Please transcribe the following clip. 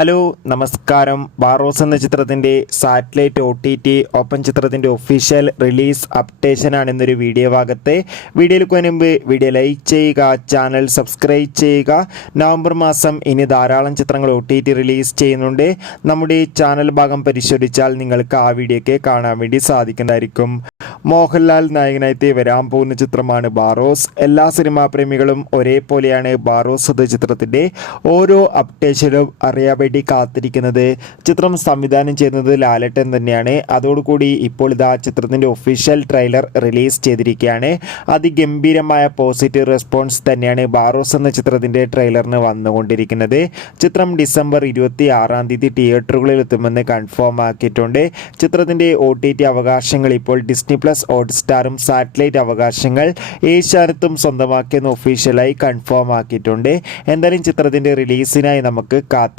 Hello നമസ്കാരം. ബാറോസ് എന്ന ചിത്രത്തിൻ്റെ സാറ്റലൈറ്റ് OTT ഒപ്പം ചിത്രത്തിൻ്റെ ഒഫീഷ്യൽ റിലീസ് അപ്ഡേഷനാണ് ഇന്നൊരു വീഡിയോ ഭാഗത്തെ. വീഡിയോയിലേക്ക് മുൻപ് വീഡിയോ ലൈക്ക് ചെയ്യുക, ചാനൽ സബ്സ്ക്രൈബ് ചെയ്യുക. നവംബർ മാസം ഇനി ധാരാളം ചിത്രങ്ങൾ OTT റിലീസ് ചെയ്യുന്നുണ്ട്. നമ്മുടെ ചാനൽ ഭാഗം പരിശോധിച്ചാൽ നിങ്ങൾക്ക് ആ വീഡിയോയ്ക്ക് കാണാൻ വേണ്ടി സാധിക്കുന്നതായിരിക്കും. മോഹൻലാൽ നായകനായിട്ട് വരാൻ പോകുന്ന ചിത്രമാണ് ബാറോസ്. എല്ലാ സിനിമാ പ്രേമികളും ഒരേപോലെയാണ് ബാറോസ് എന്ന ചിത്രത്തിൻ്റെ ഓരോ അപ്ഡേഷനും അറിയാൻ വേണ്ടി കാത്തിരിക്കുന്നത്. ചിത്രം സംവിധാനം ചെയ്യുന്നത് ലാലേട്ടൻ തന്നെയാണ്. അതോടുകൂടി ഇപ്പോൾ ഇതാ ചിത്രത്തിൻ്റെ ഒഫീഷ്യൽ ട്രെയിലർ റിലീസ് ചെയ്തിരിക്കുകയാണ്. അതിഗംഭീരമായ പോസിറ്റീവ് റെസ്പോൺസ് തന്നെയാണ് ബാറോസ് എന്ന ചിത്രത്തിൻ്റെ ട്രെയിലറിന് വന്നുകൊണ്ടിരിക്കുന്നത്. ചിത്രം ഡിസംബർ 26 തിയേറ്ററുകളിൽ എത്തുമെന്ന് കൺഫേം ആക്കിയിട്ടുണ്ട്. ചിത്രത്തിൻ്റെ OTT അവകാശങ്ങൾ ഇപ്പോൾ ഡിസ്നി പ്ലസ്, ഹോട്ട്സ്റ്റാറും സാറ്റലൈറ്റ് അവകാശങ്ങൾ ഏഷ്യാനെറ്റും സ്വന്തമാക്കിയെന്ന് ഒഫീഷ്യലായി കൺഫേം ആക്കിയിട്ടുണ്ട്. എന്തായാലും ചിത്രത്തിൻ്റെ റിലീസിനായി നമുക്ക് കാത്തിരിക്കാം.